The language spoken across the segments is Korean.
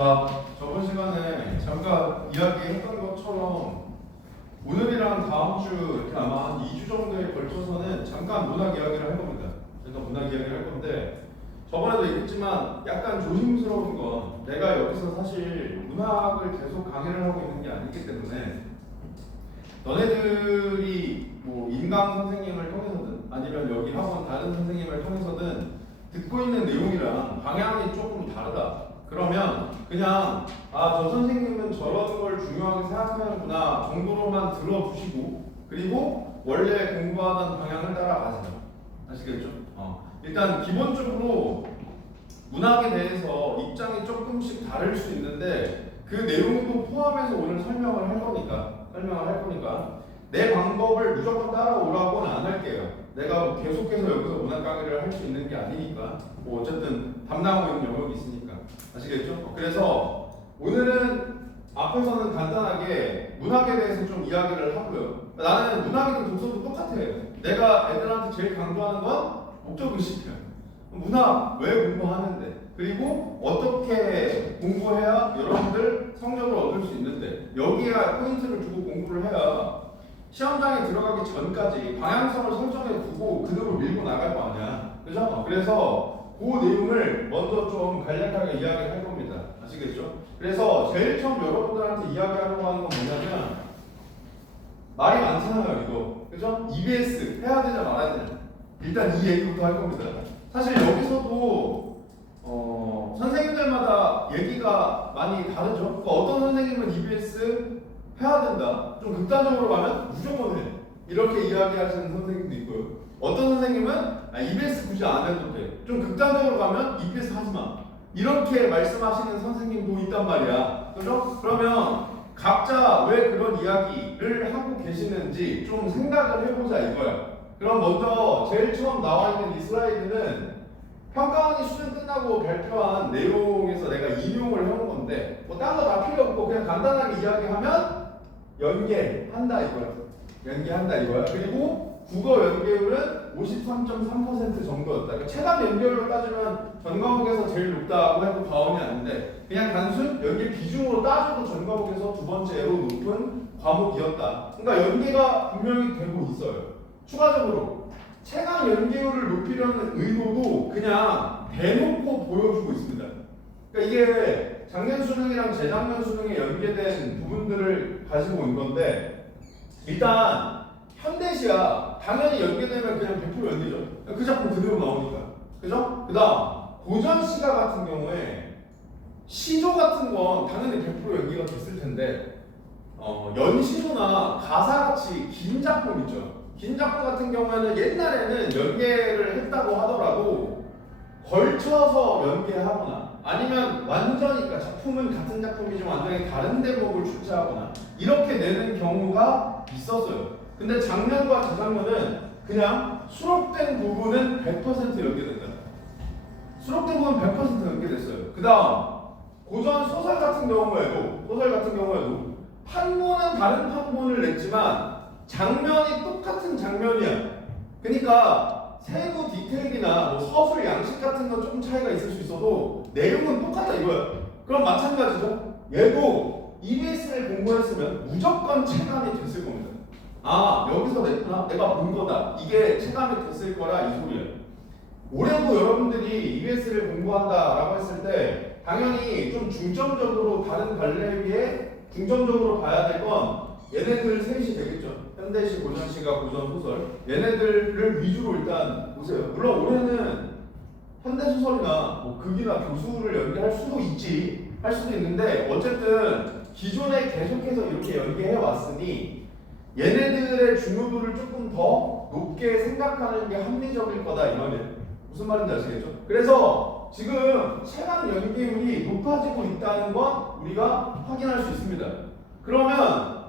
자, 저번 시간에 잠깐 이야기했던 것처럼 오늘이랑 다음 주 이렇게 아마 한 2주 정도에 걸쳐서는 잠깐 문학 이야기를 할 겁니다. 잠깐 문학 이야기를 할 건데 저번에도 얘기했지만 약간 조심스러운 건 내가 여기서 사실 문학을 계속 강의를 하고 있는 게 아니기 때문에 너네들이 뭐 인강 선생님을 통해서든 아니면 여기 학원 다른 선생님을 통해서든 듣고 있는 내용이랑 방향이 조금 다르다. 그러면 그냥 저 선생님은 저런 걸 중요하게 생각하는구나 정도로만 들어주시고 그리고 원래 공부하던 방향을 따라가세요. 아시겠죠? 일단 기본적으로 문학에 대해서 입장이 조금씩 다를 수 있는데 그 내용도 포함해서 오늘 설명을 할 거니까 내 방법을 무조건 따라오라고는 안 할게요. 내가 뭐 계속해서 여기서 문학 강의를 할 수 있는 게 아니니까 뭐 어쨌든 담당하고 있는 영역이 있으니까 아시겠죠? 그래서 오늘은 앞에서는 간단하게 문학에 대해서 좀 이야기를 하고요. 나는 문학이든 독서도 똑같아요. 내가 애들한테 제일 강조하는 건 목적의식이야. 문학 왜 공부하는데 그리고 어떻게 공부해야 여러분들 성적을 얻을 수 있는데 여기에 포인트를 두고 공부를 해야 시험장에 들어가기 전까지 방향성을 설정해 두고 그대로 밀고 나갈 거 아니야. 그죠? 그래서 그 내용을 먼저 좀 간략하게 이야기할 겁니다. 아시겠죠? 그래서 제일 처음 여러분들한테 이야기하려고 하는 건 뭐냐면 말이 많잖아요, 이거. 그죠? EBS 해야 되냐 말아야 되냐. 일단 이 얘기부터 할 겁니다. 사실 여기서도 선생님들마다 얘기가 많이 다르죠. 그러니까 어떤 선생님은 EBS 해야 된다. 좀 극단적으로 가면 무조건 해. 이렇게 이야기하시는 선생님도 있고요. 어떤 선생님은 EBS 굳이 안 해도 돼. 좀 극단적으로 가면 EBS 하지 마. 이렇게 말씀하시는 선생님도 있단 말이야. 그죠? 그러면 각자 왜 그런 이야기를 하고 계시는지 좀 생각을 해보자 이거야. 그럼 먼저 제일 처음 나와 있는 이 슬라이드는 평가원이 수능 끝나고 발표한 내용에서 내가 인용을 해온 건데 뭐 딴 거 다 필요 없고 그냥 간단하게 이야기하면 연계한다 이거야. 연계한다 이거야. 그리고 국어 연계율은 53.3% 정도였다. 그러니까 체감 연계율로 따지면 전 과목에서 제일 높다고 해도 과언이 아닌데 그냥 단순 연계 비중으로 따져도 전 과목에서 두 번째로 높은 과목이었다. 그러니까 연계가 분명히 되고 있어요. 추가적으로 체감 연계율을 높이려는 의도도 그냥 대놓고 보여주고 있습니다. 그러니까 이게 작년 수능이랑 재작년 수능에 연계된 부분들을 가지고 온 건데 일단 현대시야 당연히 연계되면 그냥 100% 연계죠. 그 작품 그대로 나오니까. 그죠? 그 다음 고전시가 같은 경우에 시조 같은 건 당연히 100% 연계가 됐을 텐데 연시조나 가사같이 긴 작품 있죠. 긴 작품 같은 경우에는 옛날에는 연계를 했다고 하더라도 걸쳐서 연계하거나 아니면 완전히 그러니까 작품은 같은 작품이지만 완전히 다른 대목을 출제하거나 이렇게 내는 경우가 있었어요. 근데 작년과 재작년은 그냥 수록된 부분은 100% 연계된다. 수록된 부분은 100% 연계됐어요. 그 다음 고전 소설 같은 경우에도 판본은 다른 판본을 냈지만 장면이 똑같은 장면이야. 그러니까 세부 디테일이나 뭐 서술 양식 같은 건 조금 차이가 있을 수 있어도 내용은 똑같다 이거야. 그럼 마찬가지죠. 얘도 EBS를 공부했으면 무조건 체감이 됐을 겁니다. 여기서 냈구나. 내가 본 거다. 이게 체감이 됐을 거라 이 소리야. 올해도 여러분들이 EBS를 공부한다라고 했을 때 당연히 좀 중점적으로 다른 갈래 비해 중점적으로 봐야 될 건 얘네들 셋이 되겠죠. 현대시, 고전시가, 고전소설 얘네들을 위주로 일단 보세요. 물론 올해는 현대소설이나 뭐 극이나 교수를 연계할 수도 있지 할 수도 있는데 어쨌든 기존에 계속해서 이렇게 연계해 왔으니 얘네들의 중요도를 조금 더 높게 생각하는 게 합리적일 거다 이 말이에요. 무슨 말인지 아시겠죠? 그래서 지금 체감 연계율이 높아지고 있다는 건 우리가 확인할 수 있습니다. 그러면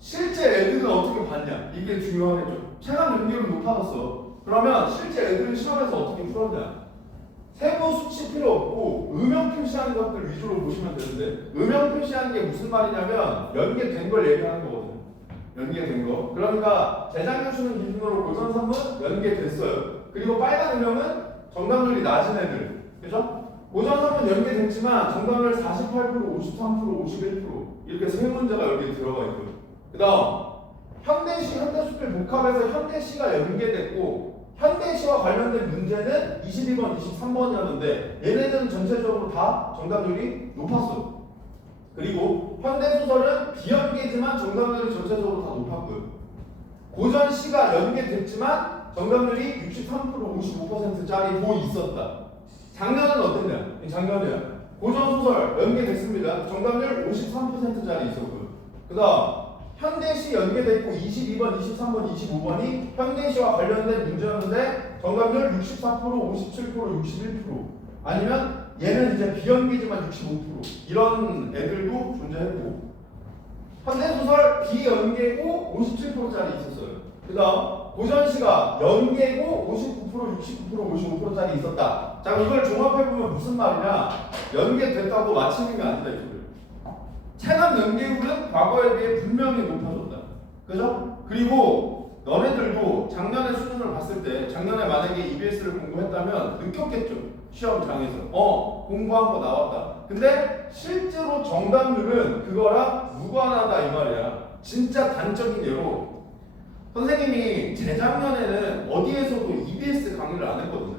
실제 애들은 어떻게 봤냐? 이게 중요하겠죠. 체감 연계율이 높아졌어. 그러면 실제 애들은 시험에서 어떻게 풀었냐? 세부 수치 필요 없고 음영 표시하는 것들 위주로 보시면 되는데 음영 표시하는 게 무슨 말이냐면 연계된 걸 얘기하는 거거든요. 연계된 거. 그러니까 재작년 수능 기준으로 고전 3문 연계됐어요. 그리고 빨간 음영은 정답률이 낮은 애들. 그죠? 고전 3문 연계됐지만 정답률 48%, 53%, 51% 이렇게 세 문제가 여기 들어가 있고요. 그 다음 현대시, 현대수필 복합에서 현대시가 연계됐고 현대시와 관련된 문제는 22번, 23번이었는데 얘네들은 전체적으로 다 정답률이 높았어요. 그리고 현대소설은 비연계지만 정답률이 전체적으로 다 높았고요. 고전시가 연계됐지만 정답률이 63%, 55%짜리 도 있었다. 작년은 어땠냐? 작년에는 고전소설 연계됐습니다. 정답률 53%짜리 있었고요. 그 다음 현대시 연계됐고 22번, 23번, 25번이 현대시와 관련된 문제였는데 정답률 64%, 57%, 61% 아니면 얘는 이제 비연계지만 65% 이런 애들도 존재했고 현대소설 비연계고 57%짜리 있었어요. 그 다음 고전시가 연계고 59%, 69%, 55%짜리 있었다. 자, 이걸 종합해보면 무슨 말이냐? 연계됐다고 맞히는 게 아니다 이거예요. 체감 연계율은 과거에 비해 분명히 높아졌다. 그죠? 그리고 너네들도 작년에 수능을 봤을 때 작년에 만약에 EBS를 공부했다면 느꼈겠죠. 시험장에서 공부한 거 나왔다. 근데 실제로 정답률은 그거랑 무관하다 이 말이야. 진짜 단적인 예로 선생님이 재작년에는 어디에서도 EBS 강의를 안 했거든요.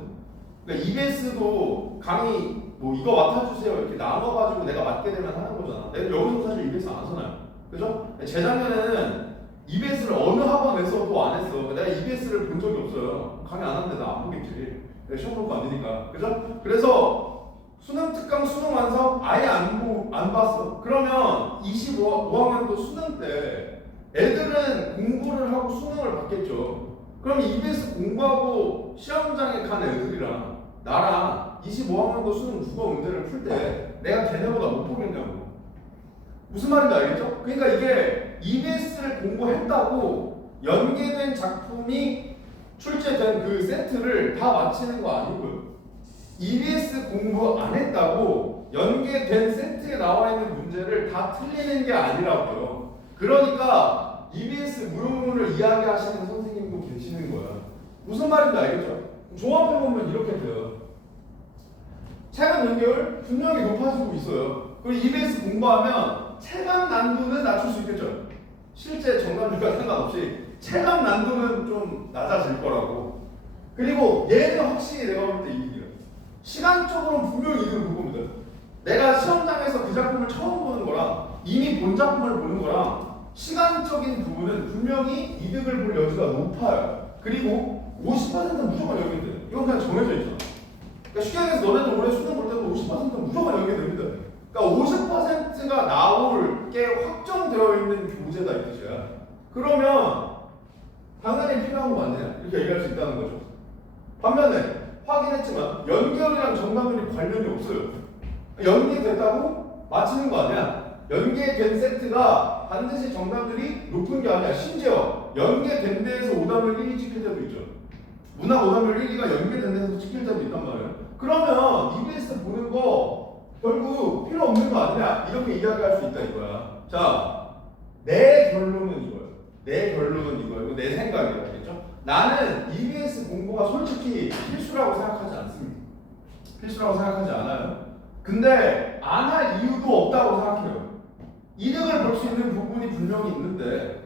그러니까 EBS도 강의 뭐 이거 맡아주세요 이렇게 나눠가지고 내가 맡게 되면 하는 거잖아. 내가 여기서 사실 EBS 안 하잖아요. 그죠? 재작년에는 EBS를 어느 학원에서도 안 했어. 내가 EBS를 본 적이 없어요. 강의 안 하는데 나 안 보겠지. 내가 시험 볼 거 안 되니까. 그죠? 그래서 수능 특강, 수능 완성 아예 안 봤어. 그러면 25학년도 수능 때 애들은 공부를 하고 수능을 받겠죠. 그럼 EBS 공부하고 시험장에 간 애들이랑 나랑 25학년도 수능 국어 문제를 풀 때 내가 걔네보다 못 보겠냐고. 무슨 말인지 알겠죠? 그러니까 이게 EBS를 공부했다고 연계된 작품이 출제된 그 세트를 다 맞히는 거 아니고요. EBS 공부 안 했다고 연계된 세트에 나와 있는 문제를 다 틀리는 게 아니라고요. 그러니까 EBS 무용론을 이야기하시는 선생님도 계시는 거야. 무슨 말인지 알겠죠? 종합해보면 이렇게 돼요. 체감 연계율 분명히 높아지고 있어요. 그리고 EBS 공부하면 체감 난도는 낮출 수 있겠죠. 실제 정답률과 상관없이 체감 난도는 좀 낮아질 거라고. 그리고 얘는 확실히 내가 볼 때 이득이야. 시간적으로는 분명히 이득을 볼 겁니다. 내가 시험장에서 그 작품을 처음 보는 거랑 이미 본 작품을 보는 거랑 시간적인 부분은 분명히 이득을 볼 여지가 높아요. 그리고 50%는 무조건 연계돼요. 이건 그냥 정해져 있잖아. 그러니까 쉽게 얘기해서 너네들 올해 수능 볼 때도 50%는 무조건 연계됩니다. 그러니까 50%가 나올 게 확정되어 있는 교재다 이 뜻이야. 그러면 당연히 필요한 거 맞냐? 이렇게 얘기할 수 있다는 거죠. 반면에 확인했지만 연결이랑 정답률이 관련이 없어요. 연계됐다고 맞히는 거 아니야? 연계된 세트가 반드시 정답률이 높은 게 아니야. 심지어 연계된 데에서 오답률 1이 찍힐 때도 있죠. 문학 오답률 1위가 연계된 데서 찍힐 때도 있단 말이에요. 그러면 EBS 보는 거 결국 필요 없는 거 아니냐? 이렇게 이야기할 수 있다 이거야. 자, 내 결론은 이거예요. 내 결론은 이거예요. 내 생각이에요. 알겠죠? 나는 EBS 공부가 솔직히 필수라고 생각하지 않습니다. 필수라고 생각하지 않아요. 근데 안 할 이유도 없다고 생각해요. 이득을 볼 수 있는 부분이 분명히 있는데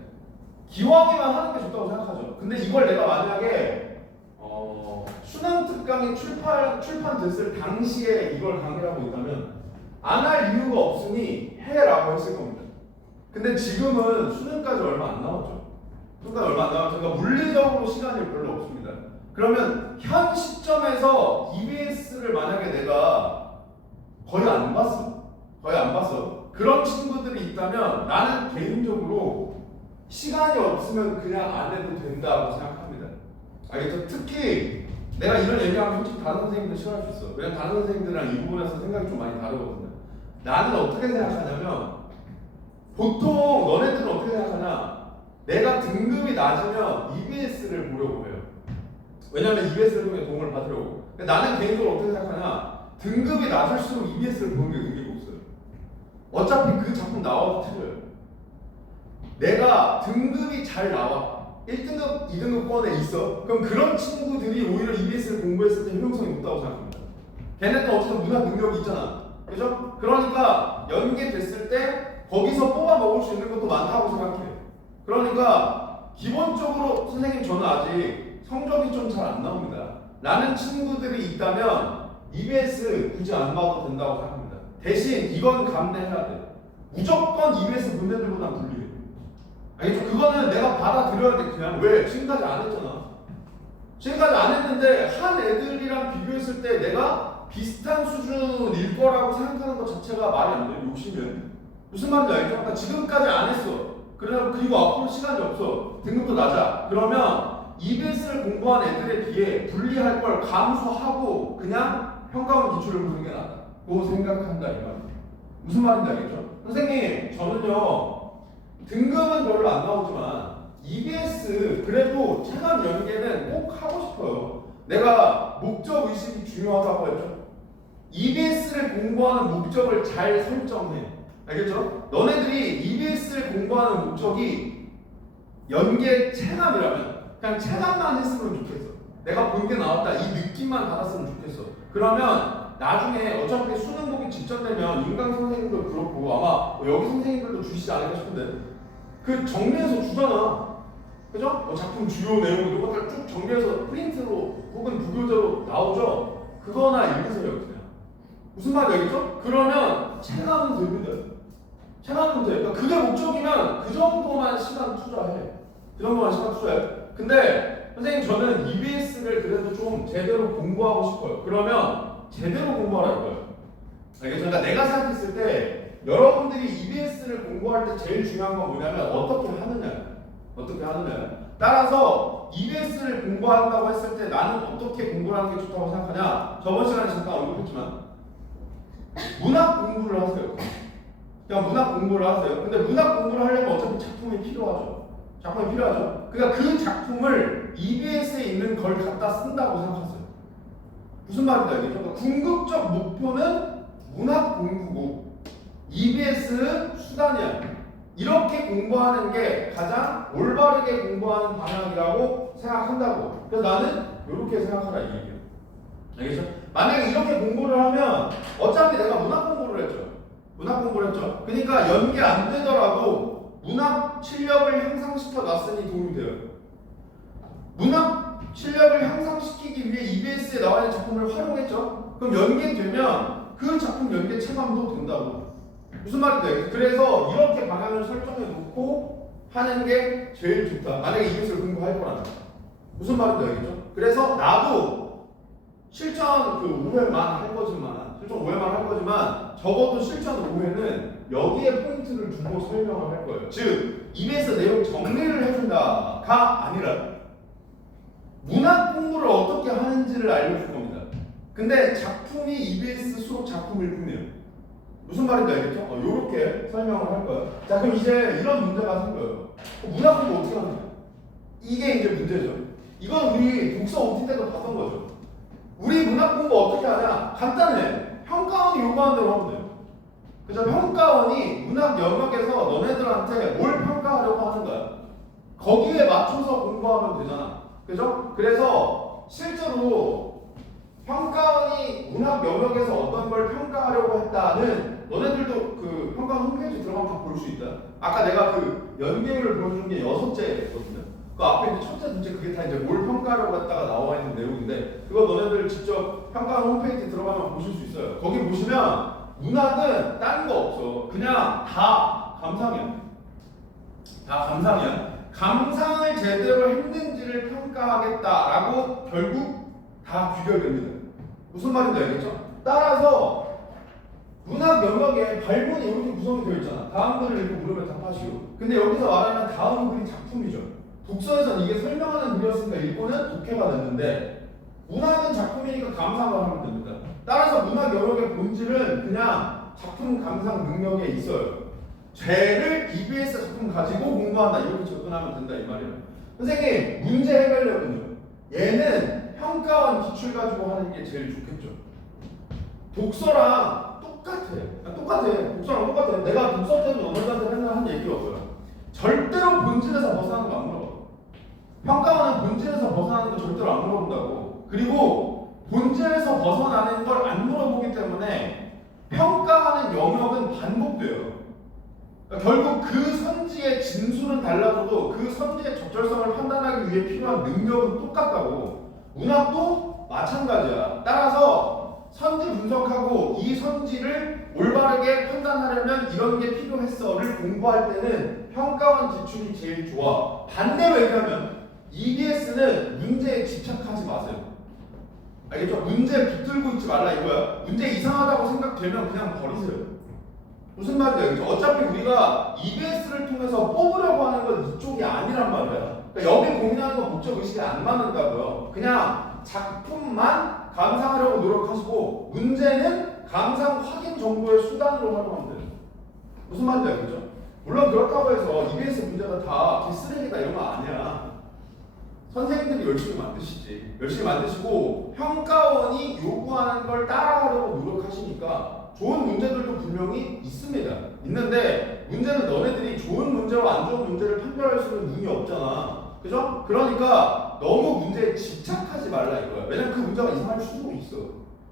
기왕이만 하는 게 좋다고 생각하죠. 근데 이걸 내가 만약에 수능 특강이 출판됐을 당시에 이걸 강의를 하고 있다면 안 할 이유가 없으니 해라고 했을 겁니다. 근데 지금은 수능까지 얼마 안 남았죠. 수능까지 얼마 안 남았죠. 그러니까 물리적으로 시간이 별로 없습니다. 그러면 현 시점에서 EBS를 만약에 내가 거의 안 봤어. 그런 친구들이 있다면 나는 개인적으로 시간이 없으면 그냥 안 해도 된다고 생각합니다. 알겠죠? 특히 내가 이런 얘기하면 솔직히 다른 선생님들 싫어할 수 있어. 왜냐면 다른 선생님들이랑 이 부분에서 생각이 좀 많이 다르거든요. 나는 어떻게 생각하냐면 보통 너네들은 어떻게 생각하냐? 내가 등급이 낮으면 EBS를 보려고 해요. 왜냐면 EBS를 통해 도움을 받으려고. 근데 나는 개인적으로 어떻게 생각하냐? 등급이 낮을수록 EBS를 보는 게 의미가 없어요. 어차피 그 작품 나와도 틀려요. 내가 등급이 잘 나와. 1등급, 2등급권에 있어. 그럼 그런 친구들이 오히려 EBS를 공부했을 때 효용성이 높다고 생각합니다. 걔네도 어쨌든 문학 능력이 있잖아. 그죠? 그러니까 연계됐을 때 거기서 뽑아 먹을 수 있는 것도 많다고 생각해. 그러니까 기본적으로 선생님 저는 아직 성적이 좀 잘 안 나옵니다. 라는 친구들이 있다면 EBS 굳이 안 봐도 된다고 생각합니다. 대신 이건 감내해야 돼. 무조건 EBS 문제들보다 불리해. 알겠죠? 그거는 내가 받아들여야 돼. 그냥 왜? 지금까지 안 했잖아. 지금까지 안 했는데 한 애들이랑 비교했을 때 내가 비슷한 수준일 거라고 생각하는 것 자체가 말이 안 돼. 욕심이야. 무슨 말인지 알죠? 그러니까 지금까지 안 했어. 그리고 앞으로 시간이 없어. 등급도 낮아. 그러면 EBS를 공부한 애들에 비해 불리할 걸 감수하고 그냥 평가원 기출을 보는 게 낫다고 생각한다 이 말이에요. 무슨 말인지 알겠죠? 선생님 저는요 등급은 별로 안 나오지만 EBS 그래도 체감 연계는 꼭 하고 싶어요. 내가 목적 의식이 중요하다고 했죠. EBS를 공부하는 목적을 잘 설정해. 알겠죠? 너네들이 EBS를 공부하는 목적이 연계 체감이라면 그냥 체감만 했으면 좋겠어. 내가 본 게 나왔다 이 느낌만 받았으면 좋겠어. 그러면 나중에 어차피 수능 보기 직전 되면 인강 선생님도 그렇고 아마 여기 선생님들도 주시지 않을까 싶은데 그 정리해서 주잖아. 그죠? 작품 주요 내용 이런 것들 쭉 정리해서 프린트로 혹은 부교재로 나오죠. 그거나 읽으세요 그냥. 무슨 말인지 알겠죠? 그러면 체감은 됩니다. 체감은 돼. 그러니까 그게 목적이면 그 정도만 시간 투자해. 그 정도만 시간 투자해. 근데 선생님 저는 EBS를 그래도 좀 제대로 공부하고 싶어요. 그러면 제대로 공부하라는 거예요. 알겠죠? 그러니까 내가 생각했을 때 여러분들이 EBS를 공부할 때 제일 중요한 건 뭐냐면 어떻게 하느냐. 어떻게 하느냐. 따라서 EBS를 공부한다고 했을 때 나는 어떻게 공부를 하는 게 좋다고 생각하냐. 저번 시간에 잠깐 언급했지만 문학 공부를 하세요. 그냥 문학 공부를 하세요. 근데 문학 공부를 하려면 어차피 작품이 필요하죠. 작품이 필요하죠. 그러니까 그 작품을 EBS에 있는 걸 갖다 쓴다고 생각하세요. 무슨 말인지 알겠죠? 그러니까 궁극적 목표는 문학 공부고 EBS는 수단이야. 이렇게 공부하는 게 가장 올바르게 공부하는 방향이라고 생각한다고. 그래서 나는 이렇게 생각하라 이 얘기예요. 알겠죠? 만약에 이렇게 공부를 하면 어차피 내가 문학 공부를 했죠. 문학 공부를 했죠. 그러니까 연계 안 되더라도 문학 실력을 향상시켜 놨으니 도움이 돼요. 문학 실력을 향상시키기 위해 EBS에 나와 있는 작품을 활용했죠. 그럼 연계되면 그 작품 연계 체감도 된다고. 무슨 말인지 그래서 이렇게 방향을 설정해 놓고 하는 게 제일 좋다. 만약에 EBS를 공부할 거라면. 무슨 말인지 알겠죠? 그래서 나도 실전 그 5회만 할 거지만 적어도 실전 5회는 여기에 포인트를 두고 설명을 할 거예요. 즉 EBS 내용 정리를 해준다가 아니라 문학 공부를 어떻게 하는지를 알려줄 겁니다. 근데 작품이 EBS 수록 작품일 뿐이에요. 무슨 말인지 알겠죠? 요렇게 설명을 할 거예요. 자 그럼 이제 이런 문제가 생겨요. 문학 공부 어떻게 하느냐? 이게 이제 문제죠. 이건 우리 독서 OT 때도 봤던 거죠. 우리 문학 공부 어떻게 하냐? 간단해. 평가원이 요구하는 대로 하면 돼요. 그죠? 평가원이 문학 영역에서 너네들한테 뭘 평가하려고 하는 거야. 거기에 맞춰서 공부하면 되잖아. 그죠? 그래서 실제로 평가원이 문학 영역에서 어떤 걸 평가하려고 했다는 너네들도 그 평가원 홈페이지 들어가면 다 볼 수 있다. 아까 내가 그 연계율을 보여준 게 6제거든요. 그 앞에 이제 첫째, 둘째 그게 다 이제 뭘 평가하려고 했다가 나와 있는 내용인데 그거 너네들 직접 평가원 홈페이지 들어가면 보실 수 있어요. 거기 보시면 문학은 딴 거 없어. 그냥 다 감상이야. 다 감상이야. 감상을 제대로 했는지를 평가하겠다라고 결국 다 귀결됩니다. 무슨 말인지 알겠죠? 따라서 문학 영역에 발본이 이렇게 구성이 되어 있잖아. 다음 글을 읽고 물으면 답하시오. 근데 여기서 말하는 다음 글이 작품이죠. 독서에서는 이게 설명하는 글이었으니까 읽고는 독해가 됐는데 문학은 작품이니까 감상을 하면 됩니다. 따라서 문학 영역의 본질은 그냥 작품 감상 능력에 있어요. 쟤를 EBS 작품 가지고 공부한다 이렇게 접근하면 된다 이 말이에요. 선생님 문제 해결력은요. 얘는 평가원 기출 가지고 하는 게 제일 좋겠죠. 독서랑 똑같아. 독서랑 똑같아. 내가 독서 때도 너네들한테 맨날 한 얘기가 뭐야? 절대로 본질에서 벗어나는 거 안 물어봐. 평가원은 본질에서 벗어나는 거 절대로 안 물어본다고. 그리고 본질에서 벗어나는 걸 안 물어보기 때문에 평가하는 영역은 반복돼요. 그러니까 결국 그 선지의 진술은 달라져도 그 선지의 적절성을 판단하기 위해 필요한 능력은 똑같다고. 문학도 마찬가지야. 따라서 선지 분석하고 이 선지를 올바르게 판단하려면 이런 게 필요했어를 공부할 때는 평가원 지출이 제일 좋아. 반대로 얘기하면 EBS는 문제에 집착하지 마세요. 알겠죠? 문제 붙들고 있지 말라 이거야. 문제 이상하다고 생각되면 그냥 버리세요. 무슨 말인지 알겠죠? 어차피 우리가 EBS를 통해서 뽑으려고 하는 건 이쪽이 아니란 말이야. 그러니까 여기 고민하는 건 목적 의식이 안 맞는다고요. 그냥 작품만 감상하려고 노력하시고 문제는 감상 확인 정도의 수단으로 활용하면 돼요. 무슨 말인지 알겠죠? 물론 그렇다고 해서 EBS 문제가 다 개쓰레기다 이런 거 아니야. 선생님들이 열심히 만드시지. 열심히 만드시고 평가원이 요구하는 걸 따라하려고 노력하시니까 좋은 문제들도 분명히 있습니다. 있는데 문제는 너네들이 좋은 문제와 안 좋은 문제를 판별할 수 있는 눈이 없잖아. 그죠? 그러니까 너무 문제에 집착하지 말라 이거야. 왜냐면 그 문제가 이상할 수도 있어.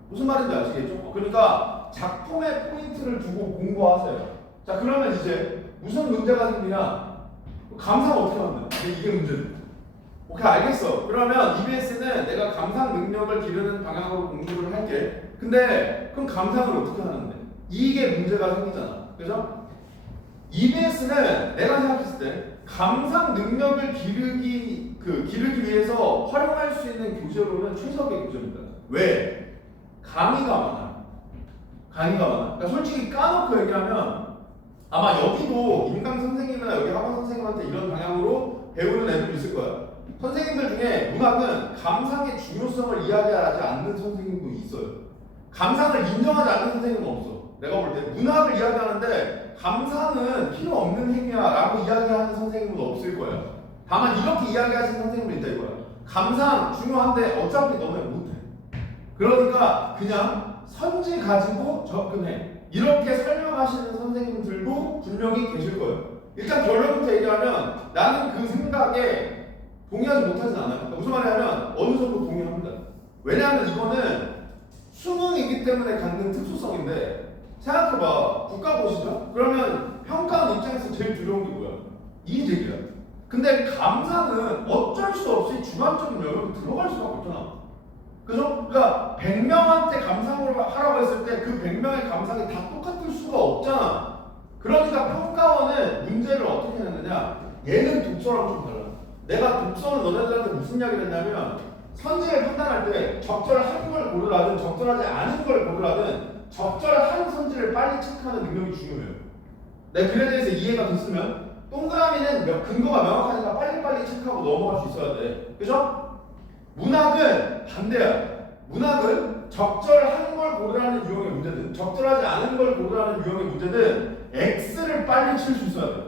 무슨 말인지 아시겠죠? 그러니까 작품의 포인트를 두고 공부하세요. 자, 그러면 이제 무슨 문제가 생기냐? 감상 어떻게 하면 돼? 이게 문제죠. 오케이, 알겠어. 그러면 EBS는 내가 감상 능력을 기르는 방향으로 공부를 할게. 근데 그럼 감상을 어떻게 하는데? 이게 문제가 생기잖아. 그죠? EBS는 내가 생각했을 때 감상 능력을 기르기 위해서 활용할 수 있는 교재로는 최적의 교재입니다. 왜? 강의가 많아. 강의가 많아. 그러니까 솔직히 까놓고 얘기하면 아마 여기도 임강 선생님이나 여기 학원 선생님한테 이런 방향으로 배우는 애들 있을 거야. 선생님들 중에 문학은 감상의 중요성을 이야기하지 않는 선생님도 있어요. 감상을 인정하지 않는 선생님은 없어. 내가 볼 때 문학을 이야기하는데 감상은 필요 없는 행위야 라고 이야기하는 선생님은 없을 거야. 다만 이렇게 이야기하시는 선생님은 있다 이거야. 감상 중요한데 어차피 너는 못해. 그러니까 그냥 선지 가지고 접근해. 이렇게 설명하시는 선생님들도 분명히 계실 거예요. 일단 결론부터 얘기하면 나는 그 생각에 동의하지 못하진 않아요. 그러니까 무슨 말이냐면 어느 정도 동의합니다. 왜냐하면 이거는 수능이기 때문에 갖는 특수성인데 생각해봐. 국가 보시죠? 그러면 평가원 입장에서 제일 두려운 게 뭐야? 이의제기야. 근데 감상은 어쩔 수 없이 주관적인 영역으로 들어갈 수밖에 없잖아. 그죠? 그러니까 100명한테 감상을 하라고 했을 때 그 100명의 감상이 다 똑같을 수가 없잖아. 그러니까 평가원은 문제를 어떻게 내느냐? 얘는 독서랑 좀 달라. 내가 독서는 너네들한테 무슨 이야기를 했냐면 선지를 판단할 때 적절한 걸 고르라든 적절하지 않은 걸 고르라든 적절한 선지를 빨리 체크하는 능력이 중요해요. 내가 글에 대해서 이해가 됐으면 동그라미는 근거가 명확하니까 빨리빨리 체크하고 넘어갈 수 있어야 돼. 그죠? 문학은 반대야. 문학은 적절한 걸 고르라는 유형의 문제든 적절하지 않은 걸 고르라는 유형의 문제든 X를 빨리 칠 수 있어야 돼.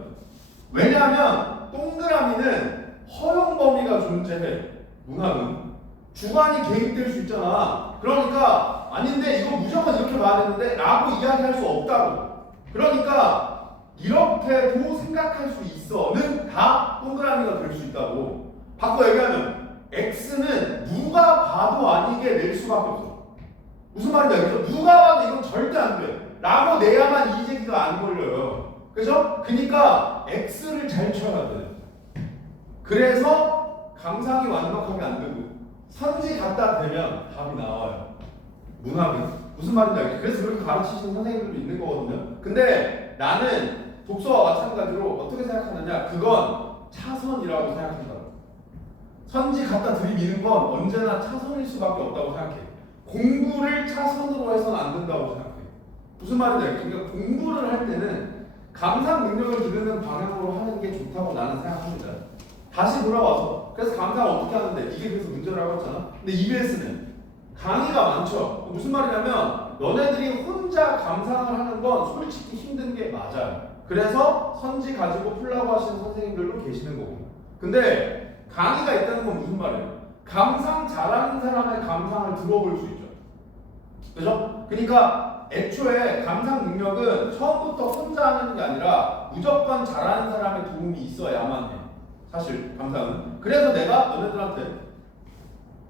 왜냐하면 동그라미는 허용 범위가 존재해. 문학은 주관이 개입될 수 있잖아. 그러니까 아닌데 이거 무조건 이렇게 봐야 되는데 라고 이야기할 수 없다고. 그러니까 이렇게도 생각할 수 있어는 다 동그라미가 될 수 있다고. 바꿔 얘기하면 X는 누가 봐도 아니게 낼 수밖에 없어. 무슨 말인지 알겠죠? 누가 봐도 이건 절대 안 돼 라고 내야만 이의제기가 안 걸려요. 그죠? 그러니까 X를 잘 쳐야 돼. 그래서 감상이 완벽하게 안 되고 선지 갖다 대면 답이 나와요. 문학은 무슨 말인지 알겠죠? 그래서 그렇게 가르치시는 선생님들도 있는 거거든요. 근데 나는 독서와 마찬가지로 어떻게 생각하느냐? 그건 차선이라고 생각한다. 선지 갖다 들이미는 건 언제나 차선일 수밖에 없다고 생각해. 공부를 차선으로 해서는 안 된다고 생각해. 무슨 말인지 알겠죠? 그러니까 공부를 할 때는 감상 능력을 기르는 방향으로 하는 게 좋다고 나는 생각합니다. 다시 돌아와서 그래서 감상 어떻게 하는데 이게 그래서 문제라고 했잖아. 근데 EBS는 강의가 많죠. 무슨 말이냐면 너네들이 혼자 감상을 하는 건 솔직히 힘든 게 맞아요. 그래서 선지 가지고 풀라고 하시는 선생님들도 계시는 거고. 근데 강의가 있다는 건 무슨 말이에요? 감상 잘하는 사람의 감상을 들어볼 수 있죠. 그죠? 그러니까 애초에 감상 능력은 처음부터 혼자 하는 게 아니라 무조건 잘하는 사람의 도움이 있어야만 해. 사실 감상은. 그래서 내가 너네들한테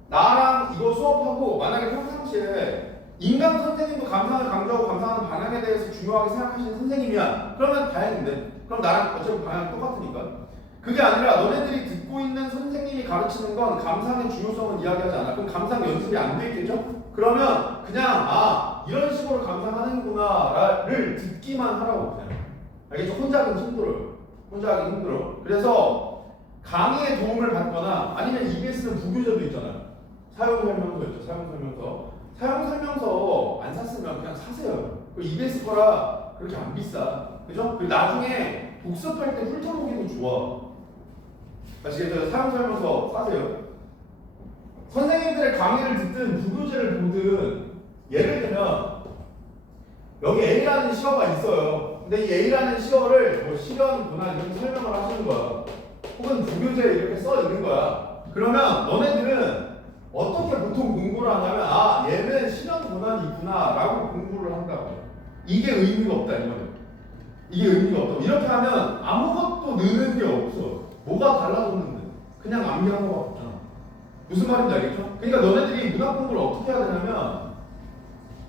나랑 이거 수업하고 만약에 평상시에 인강 선생님도 감상을 강조하고 감상하는 방향에 대해서 중요하게 생각하시는 선생님이야. 그러면 다행인데. 그럼 나랑 어차피 방향이 똑같으니까. 그게 아니라 너네들이 듣고 있는 선생님이 가르치는 건 감상의 중요성은 이야기하지 않아. 그럼 감상 연습이 안 돼 있겠죠? 그러면 그냥 이런 식으로 감상하는구나를 듣기만 하라고 그냥. 알겠죠? 혼자 하긴 힘들어요. 혼자 하긴 힘들어. 그래서 강의에 도움을 받거나 아니면 EBS는 부교재도 있잖아요. 사용설명서 있죠. 사용설명서 안 샀으면 그냥 사세요. EBS 거라 그렇게 안 비싸. 그죠? 그리고 나중에 복습할 때 훑어보기도 좋아. 아시겠죠? 사용설명서 사세요. 선생님들의 강의를 듣든 부교재를 보든 예를 들면 여기 A라는 시어가 있어요. 근데 이 A라는 시어를 뭐 실현, 고난 이렇게 설명을 하시는 거야. 혹은 부교재에 이렇게 써 있는 거야. 그러면 너네들은 어떻게 보통 공부를 하냐면 얘는 실현, 고난이 있구나 라고 공부를 한다고. 이게 의미가 없다 이거는. 이게 의미가 없다. 이렇게 하면 아무것도 느는 게 없어. 뭐가 달라졌는데 그냥 암기한 거밖에 없잖아. 무슨 말인지 알겠죠? 그러니까 너네들이 문학 공부를 어떻게 해야 되냐면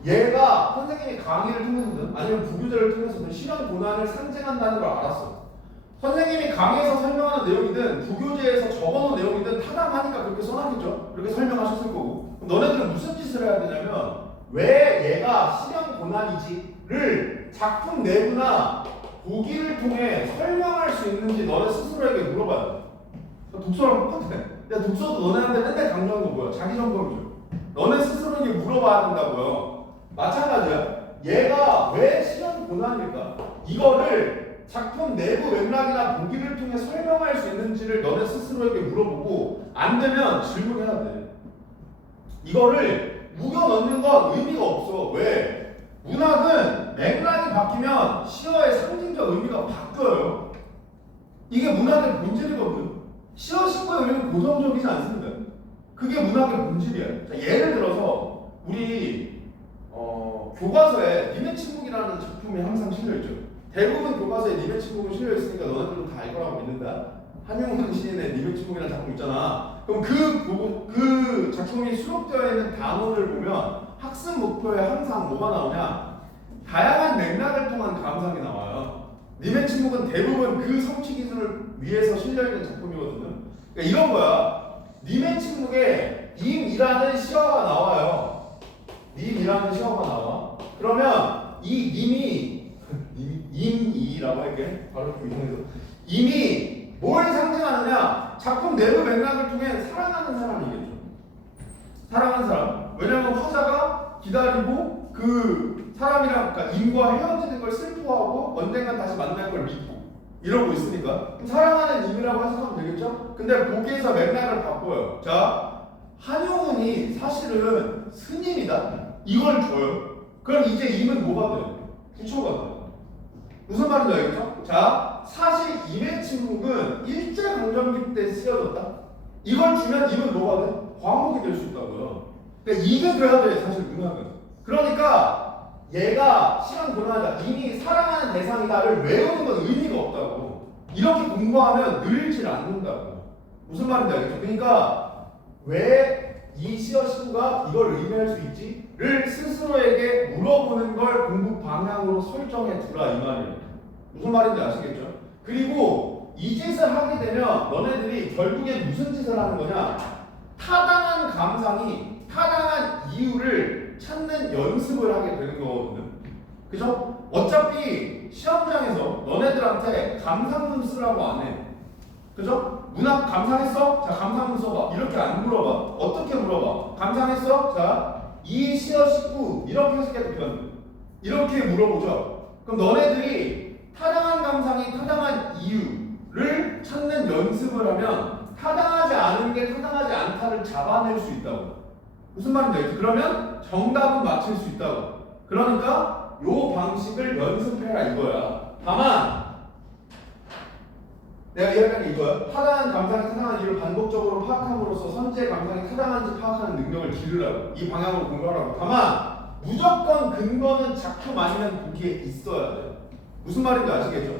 얘가 선생님이 강의를 통해서든 아니면 부교재를 통해서든 실현 고난을 상징한다는 걸 알았어. 선생님이 강의에서 설명하는 내용이든 부교재에서 적어놓은 내용이든 타당하니까 그렇게 써놨겠죠? 그렇게 설명하셨을 거고. 그럼 너네들은 무슨 짓을 해야 되냐면 왜 얘가 실현 고난이지를 작품 내부나 보기를 통해 설명할 수 있는지 너네 스스로에게 물어봐야 돼. 독서랑 똑같아. 야, 독서도 너네한테 맨날 강조하는 거 뭐야? 자기 점검이죠. 너네 스스로에게 물어봐야 된다고요. 마찬가지야. 얘가 왜 실현 고난일까? 이거를 작품 내부 맥락이나 보기를 통해 설명할 수 있는지를 너네 스스로에게 물어보고 안 되면 질문해야 돼. 이거를 묵여 넣는 건 의미가 없어. 왜? 문학은 맥락이 바뀌면 시어의 상징적 의미가 바뀌어요. 이게 문학의 본질이거든. 시어 신구의 의미는 고정적이지 않습니다. 그게 문학의 본질이야. 자, 예를 들어서 우리 교과서에 님의 침묵이라는 작품이 항상 실려있죠. 대부분 교과서에 님의 침묵은 실려있으니까 너네들도 다 알 거라고 믿는다. 한용운 시인의 님의 침묵이라는 작품 있잖아. 그럼 그 작품이 수록되어 있는 단어를 보면 학습 목표에 항상 뭐가 나오냐? 다양한 맥락을 통한 감상이 나와요. 님의 침묵은 대부분 그 성취 기준을 위해서 실려있는 작품이거든요. 그러니까 이런 거야. 님의 침묵에 님이라는 시어가 나와요. 님이라는 시어가 나와. 그러면 이 님이 임이라고 할게. 바로 좀 이상해서. 임이 뭘 상징하느냐? 작품 내부 맥락을 통해 사랑하는 사람이겠죠. 사랑하는 사람. 왜냐면 화자가 기다리고 그 사람이랑 그러니까 임과 헤어지는 걸 슬퍼하고 언젠간 다시 만날 걸 믿고 이러고 있으니까 사랑하는 임이라고 해석하면 되겠죠? 근데 보기에서 맥락을 바꿔요. 자, 한용운이 사실은 스님이다. 이걸 줘요. 그럼 이제 임은 뭐가 돼요? 부처가 돼요. 무슨 말인지 알겠죠? 자, 사실 임의 침묵은 일제강점기 때 쓰여졌다. 이걸 주면 임은 뭐가 돼? 과목이 될 수 있다고요. 그러니까 이게 돼야 돼, 사실 문학은. 그러니까 얘가 실현 고난이다. 이미 사랑하는 대상이다를 외우는 건 의미가 없다고. 이렇게 공부하면 늘질 않는다고. 무슨 말인지 알겠죠? 그러니까 왜 이 시어 신구가 이걸 의미할 수 있지?를 스스로에게 물어보는 걸 공부 방향으로 설정해 두라 이 말이에요. 무슨 말인지 아시겠죠? 그리고 이 짓을 하게 되면 너네들이 결국엔 무슨 짓을 하는 거냐? 타당한 감상이 타당한 이유를 찾는 연습을 하게 되는 거거든요. 그죠? 어차피 시험장에서 너네들한테 감상문 쓰라고 안 해. 그죠? 문학 감상했어? 자, 감상문 써봐. 이렇게 안 물어봐. 어떻게 물어봐? 감상했어? 자, 이 시어 식구 이렇게 해석해도 편. 이렇게 물어보죠. 그럼 너네들이 타당한 감상이 타당한 이유를 찾는 연습을 하면 타당하지 않은 게 타당하지 않다를 잡아낼 수 있다고. 무슨 말인지 알겠지? 그러면 정답은 맞출 수 있다고. 그러니까 요 방식을 연습해라 이거야. 다만 내가 이야기한 게 이거야. 타당한 감상이 타당한 이유를 반복적으로 파악함으로써 선지의 감상이 타당한지 파악하는 능력을 기르라고. 이 방향으로 공부하라고. 다만 무조건 근거는 작품 아니면 보기에 있어야 돼. 무슨 말인지 아시겠죠?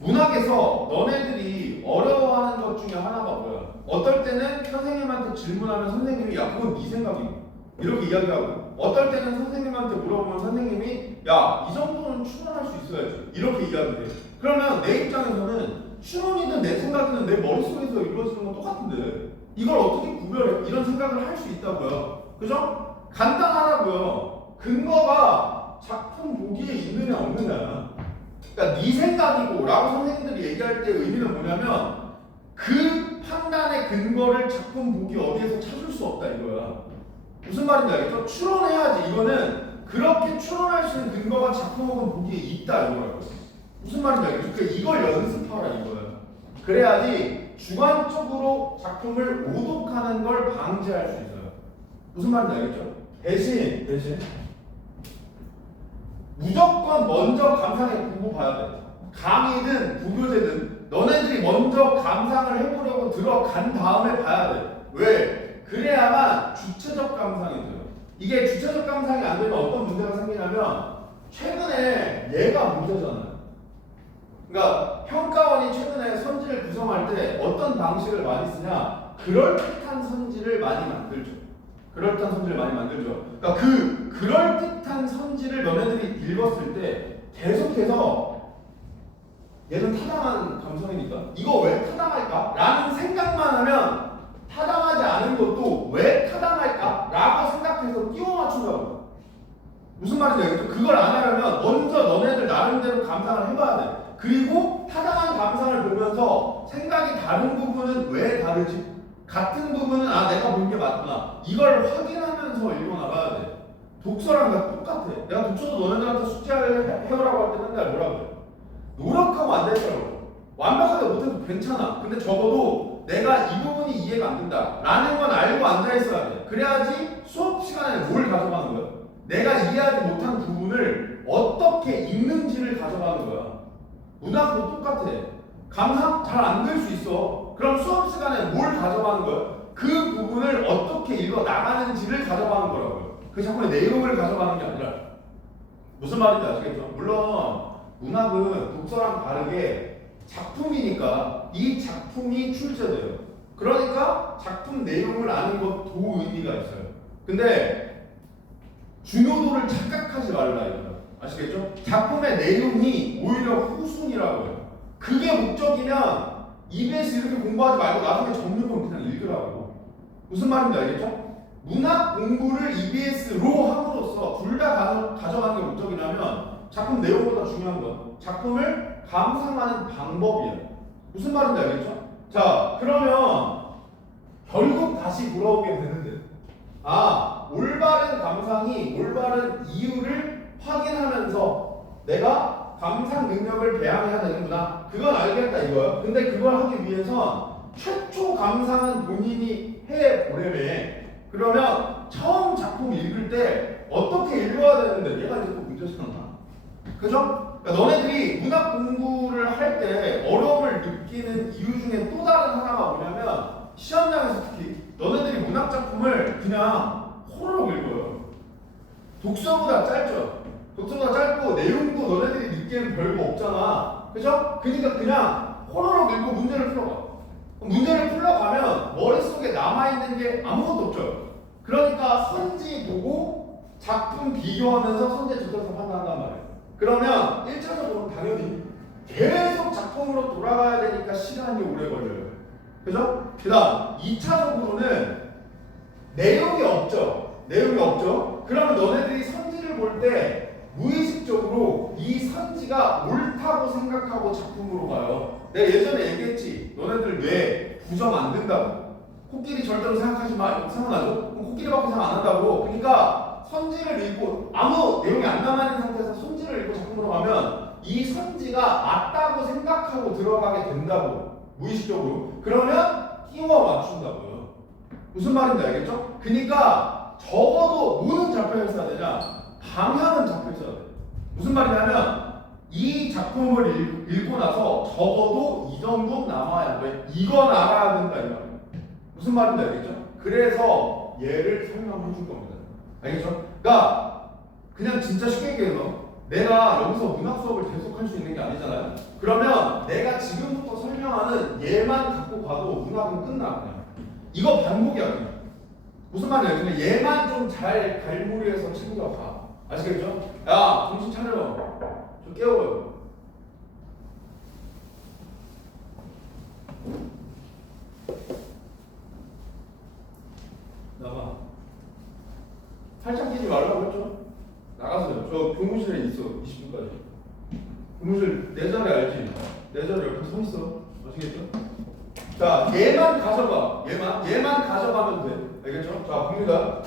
문학에서 너네들이 어려워하는 것 중에 하나가 뭐야? 어떨 때는 선생님한테 질문하면 선생님이 야 그건 네 생각이고 이렇게 이야기하고, 어떨 때는 선생님한테 물어보면 선생님이 야 이 정도는 추론할 수 있어야지 이렇게 이야기해. 그러면 내 입장에서는 추론이든 내 생각이든 내 머릿속에서 이루어지는 건 똑같은데 이걸 어떻게 구별해? 이런 생각을 할 수 있다고요. 그죠? 간단하다고요. 근거가 작품 보기에 있느냐 없느냐. 그러니까 네 생각이고 라고 선생님들이 얘기할 때 의미는 뭐냐면 그 판단의 근거를 작품 보기 어디에서 찾을 수 없다 이거야. 무슨 말인지 알겠죠? 추론해야지. 이거는 그렇게 추론할 수 있는 근거가 작품 혹은 보기에 있다 이거라고. 무슨 말인지 알겠죠? 그러니까 이걸 연습하라 이거야. 그래야지 주관적으로 작품을 오독하는 걸 방지할 수 있어요. 무슨 말인지 알겠죠? 대신 무조건 먼저 감상의 공부 봐야 돼. 강의든 부교재든 너네들이 먼저 감상을 해보려고 들어간 다음에 봐야 돼. 왜? 그래야만 주체적 감상이 돼요. 이게 주체적 감상이 안 되면 어떤 문제가 생기냐면 최근에 얘가 문제잖아요. 그러니까 평가원이 최근에 선지를 구성할 때 어떤 방식을 많이 쓰냐? 그럴듯한 선지를 많이 만들죠. 그럴듯한 선지를 많이 만들죠. 그러니까 그 그럴듯한 선지를 너네들이 읽었을 때 계속해서 얘는 타당한 감성이니까 이거 왜 타당할까? 라는 생각만 하면 타당하지 않은 것도 왜 타당할까? 라고 생각해서 끼워 맞춘다고. 무슨 말인지 알겠죠? 그걸 안 하려면 먼저 너네들 나름대로 감상을 해봐야 돼. 그리고 타당한 감상을 보면서 생각이 다른 부분은 왜 다르지? 같은 부분은 아 내가 본 게 맞구나. 이걸 확인하면서 읽어나가야 돼. 독서랑 똑같아. 내가 독서도 너네들한테 숙제를 해오라고 할 때 맨날 뭐라고 해? 노력하면 안 되더라고. 완벽하게 못해도 괜찮아. 근데 적어도 내가 이 부분이 이해가 안 된다 라는 건 알고 앉아있어야 돼. 그래야지 수업 시간에 뭘 가져가는 거야? 내가 이해하지 못한 부분을 어떻게 읽는지를 가져가는 거야. 문학도 똑같아. 감상 잘 안 될 수 있어. 그럼 수업 시간에 뭘 가져가는 거야? 그 부분을 어떻게 읽어 나가는지를 가져가는 거라고요. 그 작품의 내용을 가져가는 게 아니라. 무슨 말인지 아시겠죠? 물론 문학은 독서랑 다르게 작품이니까 이 작품이 출제돼요. 그러니까 작품 내용을 아는 것도 의미가 있어요. 근데 중요도를 착각하지 말라 이거예요. 아시겠죠? 작품의 내용이 오히려 후순이라고 해요. 그게 목적이면 EBS 이렇게 공부하지 말고 나중에 정리본 그냥 읽으라고. 무슨 말인지 알겠죠? 문학 공부를 EBS로 함으로써 둘 다 가져가는 게 목적이라면 작품 내용보다 중요한 건 작품을 감상하는 방법이야. 무슨 말인지 알겠죠? 자, 그러면 결국 다시 돌아오게 되는데 올바른 감상이 올바른 이유를 확인하면 내가 감상 능력을 배양해야 되는구나. 그건 알겠다 이거예요. 근데 그걸 하기 위해선 최초 감상은 본인이 해보려면 그러면 처음 작품 읽을 때 어떻게 읽어야 되는데 얘가 이제 또 문제잖아. 그죠? 그러니까 너네들이 문학 공부를 할 때 어려움을 느끼는 이유 중에 또 다른 하나가 뭐냐면 시험장에서 특히 너네들이 문학 작품을 그냥 호로록 읽어요. 독서보다 짧죠? 독서보다 짧고 내용도 너네들이 느끼는 별거 없잖아. 그죠? 그러니까 그냥 호로록 읽고 문제를 풀어가. 문제를 풀어가면 머릿속에 남아있는 게 아무것도 없죠. 그러니까 선지 보고 작품 비교하면서 선지의 주체에서 판단한단 말이에요. 그러면 1차적으로 당연히 계속 작품으로 돌아가야 되니까 시간이 오래 걸려요. 그죠? 그 다음 2차적으로는 내용이 없죠. 내용이 없죠. 그러면 너네들이 선지를 볼 때 무의식적으로 이 선지가 옳다고 생각하고 작품으로 가요. 내가 예전에 얘기했지. 너네들 뇌 부정 안 된다고. 코끼리 절대로 생각하지 마. 생각나죠? 그럼 코끼리밖에 생각 안 한다고. 그러니까 선지를 읽고 아무 내용이 안 남아있는 상태에서 선지를 읽고 작품으로 가면 이 선지가 맞다고 생각하고 들어가게 된다고. 무의식적으로. 그러면 끼워 맞춘다고요. 무슨 말인지 알겠죠? 그러니까 적어도 뭐는 잡혀 있어야 되냐? 방향은 잡혀 있어야 돼. 무슨 말이냐면 이 작품을 읽고 나서 적어도 이 정도 남아야 돼. 이건 알아야 된다 이 말이에요. 무슨 말인지 알겠죠? 그래서 얘를 설명해 줄 겁니다. 알겠죠? 그러니까 그냥 진짜 쉽게 얘기해서 내가 여기서 문학 수업을 계속할 수 있는 게 아니잖아요. 그러면 내가 지금부터 설명하는 얘만 갖고 가도 문학은 끝나 그냥. 이거 반복이야 그냥. 무슨 말이야? 그냥 얘만 좀 잘 갈무리해서 챙겨가. 아시겠죠? 야, 정신 차려. 좀 깨워요. 나가. 살짝 끼지 말라고 했죠? 나가세요. 저 교무실에 있어. 20분까지. 교무실 내 자리 알지? 내 자리 옆에 서 있어. 아시겠죠? 자, 얘만 가져가. 얘만 가져가면 돼. 알겠죠? 자, 봅니다.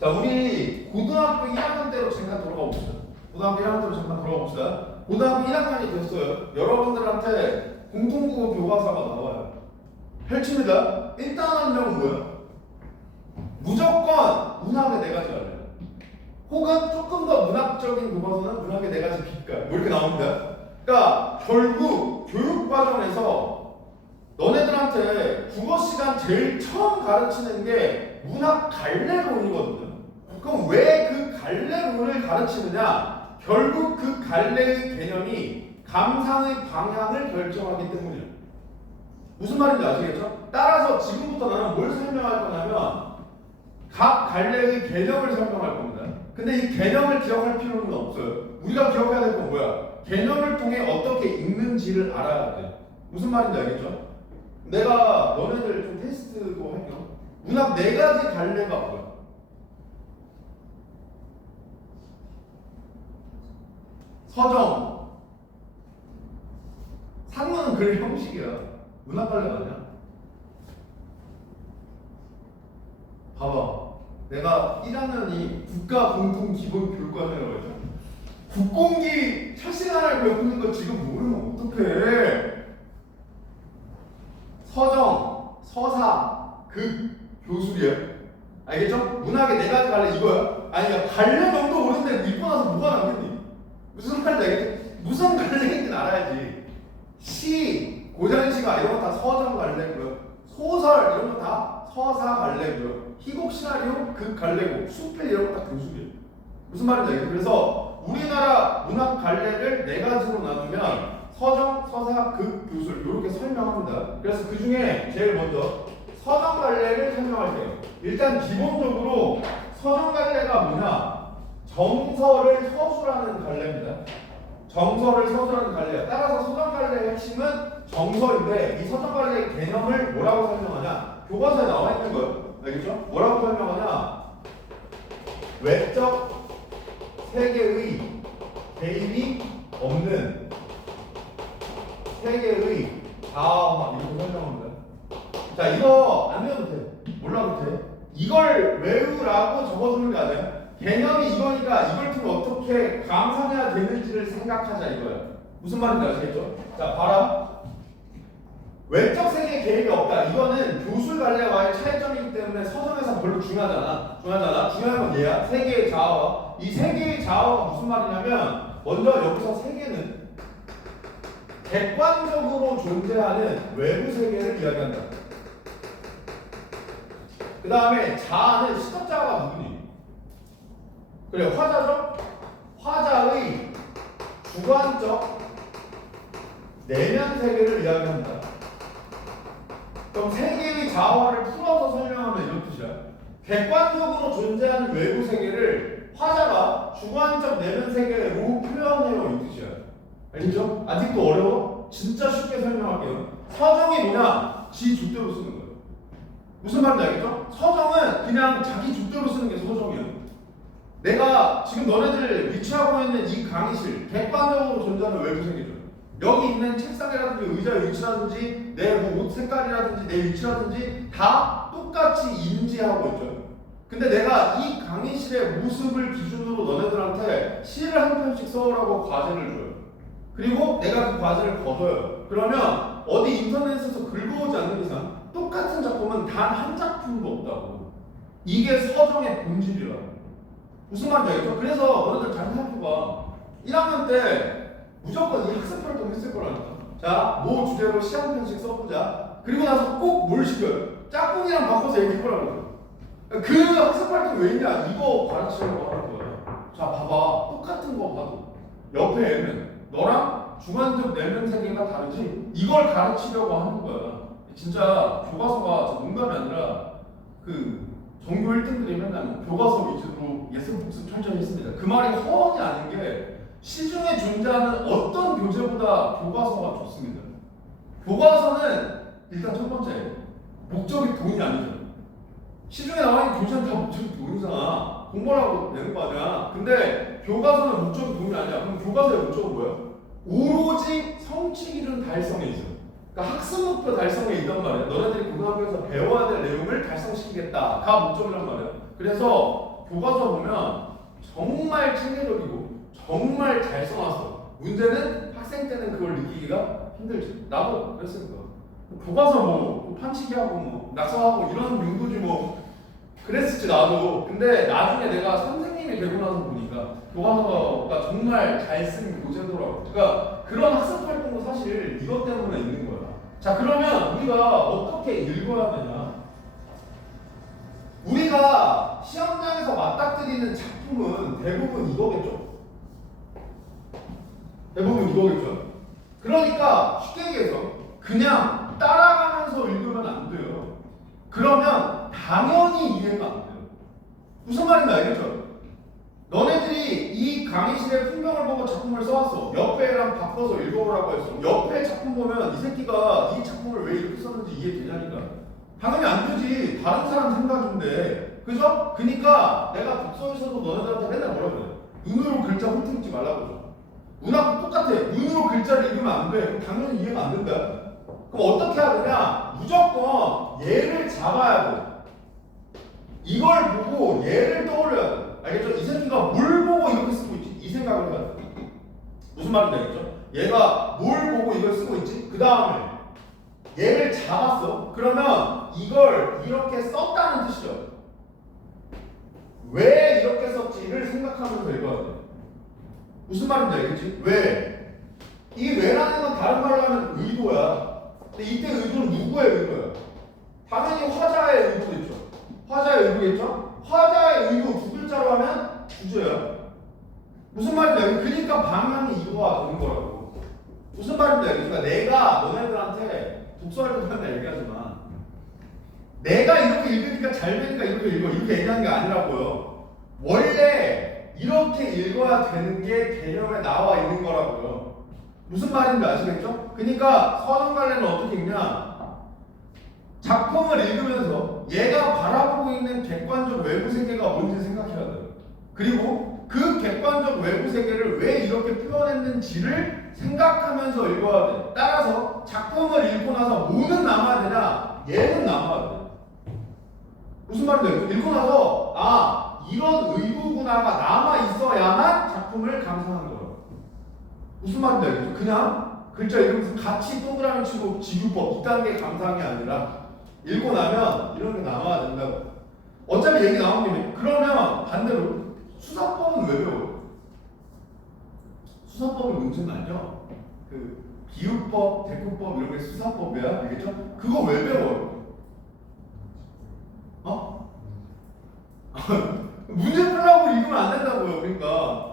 자, 우리 고등학교 1학년 때로 잠깐 돌아가 봅시다. 고등학교 1학년 때로 잠깐 돌아가 봅시다. 고등학교 1학년이 됐어요. 여러분들한테 공통국어 교과서가 나와요. 펼칩니다. 일단 한 명은 뭐야? 무조건 문학의 네 가지 알아요. 혹은 조금 더 문학적인 교과서는 문학의 네 가지 빛깔. 뭐 이렇게 나옵니다. 그러니까 결국 교육 과정에서 너네들한테 국어 시간 제일 처음 가르치는 게 문학 갈래론이거든요. 그럼 왜 그 갈래론을 가르치느냐? 결국 그 갈래의 개념이 감상의 방향을 결정하기 때문이에요. 무슨 말인지 아시겠죠? 따라서 지금부터 나는 뭘 설명할 거냐면 각 갈래의 개념을 설명할 겁니다. 근데 이 개념을 기억할 필요는 없어요. 우리가 기억해야 될 건 뭐야? 개념을 통해 어떻게 읽는지를 알아야 돼. 무슨 말인지 알겠죠? 내가 너네들 좀 테스트도 할게요. 문학 네 가지 갈래가 뭐야? 서정. 산문은 글 형식이야. 문학 갈래가 아니야. 봐봐. 내가 1학년이 국가 공통 기본 교육과정이라고 했잖아. 국공기 첫 시간을 배우는 거 지금 모르면 어떡해. 서정, 서사, 극, 교술이야. 알겠죠? 문학의 네 가지 갈래 이거야. 아니 갈래 정도 모르는데 읽고 나서 뭐가 남겠니? 무슨 말인지 알겠지? 무슨 갈래인지 알아야지. 시, 고전시가 이런 거 다 서정 갈래고요. 소설 이런 거 다 서사 갈래고요. 희곡 시나리오 극 갈래고 수필 이런 거 다 교술이에요. 무슨 말인지 알겠죠? 그래서 우리나라 문학 갈래를 네 가지로 나누면 서정, 서사, 극, 교술 이렇게 설명합니다. 그래서 그 중에 제일 먼저 서정 갈래를 설명할게요. 일단 기본적으로 서정 갈래가 뭐냐? 정서를 서술하는 갈래입니다. 정서를 서술하는 갈래야. 따라서 서정 갈래의 핵심은 정서인데 이 서정 갈래의 개념을 뭐라고 설명하냐? 교과서에 나와 있는 거예요. 알겠죠? 뭐라고 설명하냐? 외적 세계의 개입이 없는 세계의 자아화 이렇게 설명합니다. 자, 이거 안 외워도 돼. 몰라도 돼. 이걸 외우라고 적어주는 게 아니야. 개념이 이거니까 이걸 통해 어떻게 감상해야 되는지를 생각하자 이거야. 무슨 말인지 아시겠죠? 자, 봐라. 외적 세계에 개입이 없다. 이거는 교술 갈래와의 차이점이기 때문에 서정에서 별로 중요하잖아. 중요한 건 얘야. 세계의 자아와. 이 세계의 자아가 무슨 말이냐면 먼저 여기서 세계는 객관적으로 존재하는 외부 세계를 이야기한다. 그 다음에 자아는 시각자가 누구니? 그래, 화자죠? 화자의 주관적 내면 세계를 이야기합니다. 그럼 세계의 자아를 풀어서 설명하면 이런 뜻이야. 객관적으로 존재하는 외부 세계를 화자가 주관적 내면 세계로 표현해요 이 뜻이야. 알겠죠? 아직도 어려워? 진짜 쉽게 설명할게요. 서정이 뭐냐? 지 줏대로 쓰는 거예요. 무슨 말인지 알겠죠? 서정은 그냥 자기 줏대로 쓰는 게 서정이에요. 내가 지금 너네들 위치하고 있는 이 강의실 객관적으로 존재하는 외부 세계죠. 여기 있는 책상이라든지 의자의 위치라든지 내 뭐 옷 색깔이라든지 내 위치라든지 다 똑같이 인지하고 있죠. 근데 내가 이 강의실의 모습을 기준으로 너네들한테 시를 한 편씩 써오라고 과제를 줘요. 그리고 내가 그 과제를 거둬요. 그러면 어디 인터넷에서 긁어오지 않는 이상 똑같은 작품은 단 한 작품도 없다고. 이게 서정의 본질이라고. 무슨 말인지 알겠죠? 그래서 너네들 잘 생각해봐. 1학년 때 무조건 이 학습 활동 했을 거라니까. 자, 뭐 주제로 시 한 편씩 써보자. 그리고 나서 꼭 뭘 시켜요? 짝꿍이랑 바꿔서 얘기해보라고. 그 학습 활동 왜 있냐? 이거 가르치려고 하는 거야. 자, 봐봐. 똑같은 거 봐도 옆에 M은 너랑 주관적 내면 세계가 다르지? 이걸 가르치려고 하는 거야. 진짜 교과서가 농담이 아니라 그 전교 1등들이 맨날 교과서 위주로 예습 복습 철저히 했습니다. 그 말이 허언이 아닌 게 시중에 존재하는 어떤 교재보다 교과서가 좋습니다. 교과서는 일단 첫 번째 목적이 돈이 아니죠. 시중에 나와 있는 교재는 다 목적이 돈이잖아. 공부하라고 내는 거 아니야. 근데 교과서는 목적이 돈이 아니야. 그럼 교과서의 목적은 뭐야? 오로지 성취 기준 달성에 있어. 그러니까 학습 목표 달성에 있단 말이야. 너네들이 고등학교에서 배워야 될 내용을 달성시키겠다가 목적이란 말이야. 그래서 교과서 보면 정말 체계적이고 정말 잘 써놨어. 문제는 학생 때는 그걸 느끼기가 힘들지. 나도 그랬으니까. 교과서 뭐 판치기 하고 뭐 낙서하고 이런 용도지 뭐 그랬을지 나도. 근데 나중에 내가 선생님이 되고 나서 보니까 교과서가 정말 잘 쓴 교재더라고. 그러니까 그런 학습 활동도 사실 이것 때문에 있는 거야. 자, 그러면 우리가 어떻게 읽어야 되냐? 우리가 시험장에서 맞닥뜨리는 작품은 대부분 이거겠죠? 대부분 이거겠죠? 그러니까 쉽게 얘기해서 그냥 따라가면서 읽으면 안 돼요. 그러면 당연히 이해가 안 돼요. 무슨 말인지 알겠죠? 너네들이 이 강의실의 풍경을 보고 작품을 써왔어. 옆에랑 바꿔서 읽어보라고 했어. 옆에 작품 보면 이 새끼가 이 작품을 왜 이렇게 썼는지 이해되냐니까. 당연히 안 되지. 다른 사람 생각인데. 그죠? 그니까 내가 독서에서도 너네들한테 맨날 뭐라고 그래. 눈으로 글자 훑지 말라고 그러죠. 문학도 똑같아. 눈으로 글자를 읽으면 안 돼. 그럼 당연히 이해가 안 된다. 그럼 어떻게 해야 되냐? 무조건 얘를 잡아야 돼. 이걸 보고 얘를 떠올려야 돼. 알겠죠? 이 새끼가 뭘 보고 이렇게 쓰고 있지? 이 생각을 해야 돼. 무슨 말인지 알겠죠? 얘가 뭘 보고 이걸 쓰고 있지? 그 다음에 얘를 잡았어. 그러면 이걸 이렇게 썼다는 뜻이죠. 왜 이렇게 썼지를 생각하면서 읽어야 돼. 무슨 말인지 알겠지? 왜? 이 왜라는 건 다른 말로 하면 의도야. 근데 이때 의도는 누구의 의도야? 당연히 화자의 의도겠죠. 화자의 의도겠죠? 화자의 의도 두 글자로 하면 주제야. 무슨 말인지 알겠지? 그러니까 방향이 이거가 되는 거라고. 무슨 말인지 알겠지? 그러니까 내가 너네들한테 독서할 때 맨날 얘기하지만 내가 이렇게 읽으니까 잘 되니까 이렇게 읽어. 이렇게 얘기하는 게 아니라고요. 원래 이렇게 읽어야 되는 게 개념에 나와 있는 거라고요. 무슨 말인지 아시겠죠? 그러니까 서정갈래는 어떻게 읽냐? 작품을 읽으면서 얘가 바라보고 있는 객관적 외부 세계가 뭔지 생각해야 돼요. 그리고 그 객관적 외부 세계를 왜 이렇게 표현했는지를 생각하면서 읽어야 돼. 따라서 작품을 읽고 나서 뭐는 남아야 되냐? 얘는 남아야 돼. 무슨 말인지 읽고 나서 아 이런 의도구나가 남아 있어야만 작품을 감상하는 거예요. 무슨 말인지 알겠죠? 그냥 글자 읽으면서 같이 동그라미 치고 지구법 이딴 게 감상이 아니라 읽고 나면 이런 게 남아야 된다고. 어차피 얘기 나온 김에 그러면 반대로 수사법은 왜 배워요? 수사법의 문제는 알죠? 그 비유법, 대꾸법 이런 게 수사법이야, 알겠죠? 그거 왜 배워요? 어? 문제 풀라고 읽으면 안 된다고요. 그러니까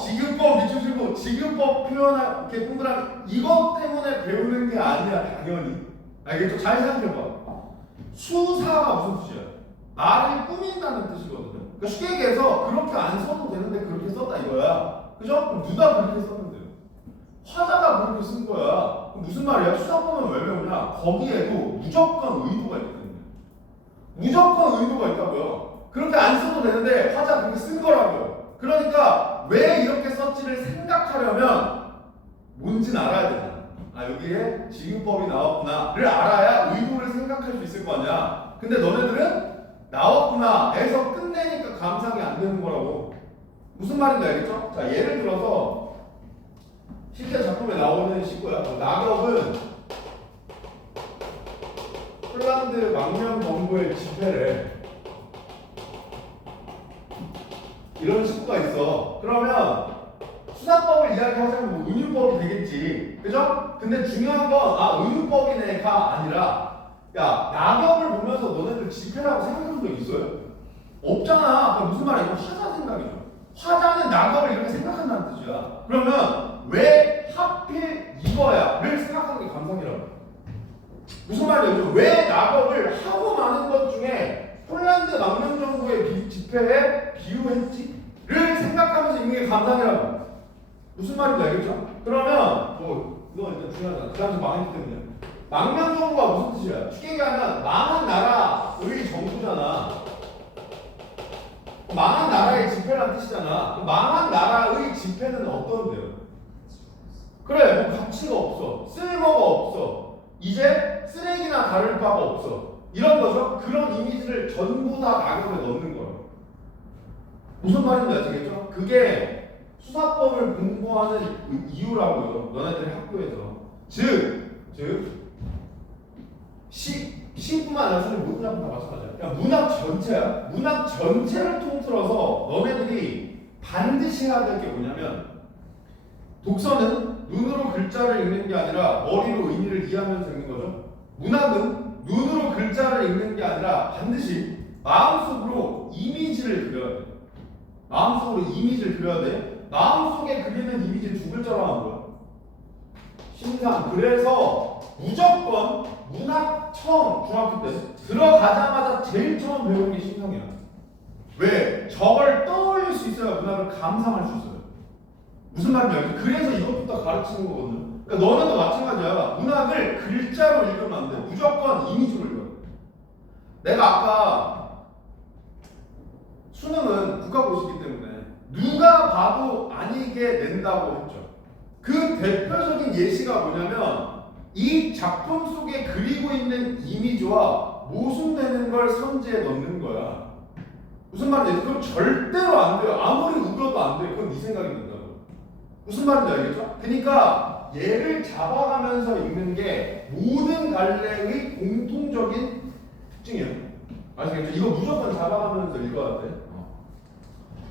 지금법, 미추실법, 지금법 표현할 이렇게 동그라미 이것 때문에 배우는 게 아니야, 당연히. 알겠죠? 잘 생각해봐. 수사가 무슨 뜻이야? 말을 꾸민다는 뜻이거든요. 그러니까 쉽게 얘기해서 그렇게 안 써도 되는데 그렇게 썼다 이거야. 그죠? 그럼 누가 그렇게 썼는데요? 화자가 그렇게 쓴 거야. 그럼 무슨 말이야? 수사법은 왜 배우냐? 거기에도 무조건 의도가 있기 때문에. 무조건 의도가 있다고요. 그렇게 안 써도 되는데 화자 그렇게 쓴 거라고요. 그러니까 왜 이렇게 썼지를 생각하려면 뭔지는 알아야 되잖아. 아 여기에 지금법이 나왔구나를 알아야 의도를 생각할 수 있을 거 아니야. 근데 너네들은 나왔구나 해서 끝내니까 감상이 안 되는 거라고. 무슨 말인지 알겠죠? 자 예를 들어서 실제 작품에 나오는 시구야. 낙엽은 폴란드 망명 정부의 집회를 이런 식구가 있어. 그러면 수사법을 이야기하자면 뭐 은유법이 되겠지. 그죠? 근데 중요한 건 은유법이네가 아니라 야 낙엽을 보면서 너네들 집회라고 생각한 적 있어요? 없잖아. 그러니까 무슨 말이야? 이거 화자 생각이죠. 화자는 낙엽을 이렇게 생각한다는 뜻이야. 그러면 왜 하필 이거야를 생각하는 게 감상이라고. 무슨 말이에요? 왜 낙엽을 하고 많은 것 중에 폴란드 망명정부의 집회에 비유했지를 생각하면서 읽는 게 감상이라고. 무슨 말인지 알겠죠? 그러면 이건 일단 중요하잖아. 그 당시 망했기 때문에. 망명정부가 무슨 뜻이야? 쉽게 얘기하면 망한 나라의 정부잖아. 망한 나라의 집회란 뜻이잖아. 망한 나라의 집회는 어떤데요? 그래, 뭐 가치가 없어, 쓸모가 없어, 이제 쓰레기나 다를 바가 없어, 이런 거죠. 그런 이미지를 전부 다 낙엽에 넣는 거예요. 무슨 말인지 아시겠죠? 그게 수사법을 공부하는 이유라고요. 너네들이 학교에서 시뿐만 아니라 사실 모든 작품 다 마찬가지야. 그냥 문학 전체야. 문학 전체를 통틀어서 너네들이 반드시 해야 될 게 뭐냐면, 독서는 눈으로 글자를 읽는 게 아니라 머리로 의미를 이해하면서 읽는 거죠. 문학은 눈으로 글자를 읽는 게 아니라 반드시 마음속으로 이미지를 그려야 돼. 마음속으로 이미지를 그려야 돼. 마음속에 그리는 이미지 두 글자로 하는 거야. 신상. 그래서 무조건 문학 처음 중학교 때 들어가자마자 제일 처음 배우는 게 신상이야. 왜? 저걸 떠올릴 수 있어야 문학을 감상할 수 있어요. 무슨 말인지 알죠? 그래서 이것부터 가르치는 거거든요. 그러니까 너네도 마찬가지야. 문학을 글자로 읽으면 안 돼. 무조건 이미지로 읽어야 돼. 내가 아까 수능은 국가고시이기 때문에 누가 봐도 아니게 낸다고 했죠. 그 대표적인 예시가 뭐냐면, 이 작품 속에 그리고 있는 이미지와 모순되는 걸 선지에 넣는 거야. 무슨 말인지, 그럼 절대로 안 돼요. 아무리 우겨도 안 돼. 그건 네 생각이 된다고. 무슨 말인지 알겠죠? 그러니까 얘를 잡아가면서 읽는 게 모든 갈래의 공통적인 특징이에요. 아시겠죠? 이거 무조건 잡아가면서 읽어야 돼.